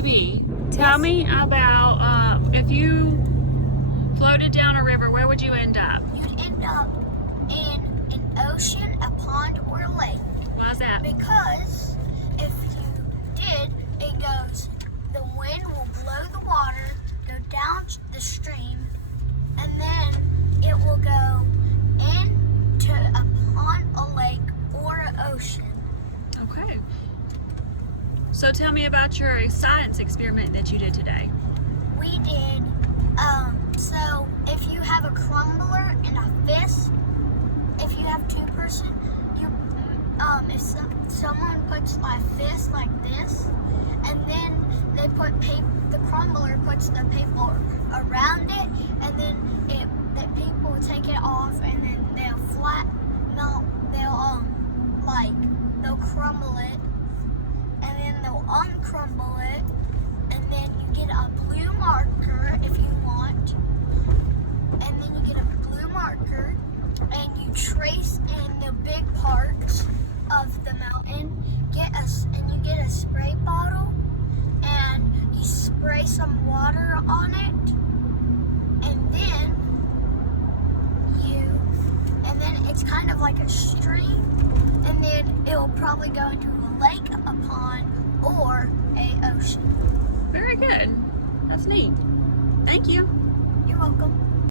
Phoebe, tell me about if you floated down a river, where would you end up? You'd end up in an ocean, a pond, or a lake. Why's that? Because if you did, it goes, the wind will blow the water, go down the stream, and then it will go into a pond, a lake, or an ocean. Okay. So tell me about your science experiment that you did today. We did, so if you have a crumbler and a fist, if you have two-person, if someone puts a fist like this, and then they put the crumbler puts the paper around it, and then the people take it off, and then they'll crumble it, and then they'll uncrumble it, and then you get a blue marker if you want, and then you get a blue marker, and you trace in the big parts of the mountain, and you get a spray bottle, and you spray some water on it, and then it's kind of like a stream, and then it will probably go into a lake, a pond, or a ocean. Very good. That's neat. Thank you. You're welcome.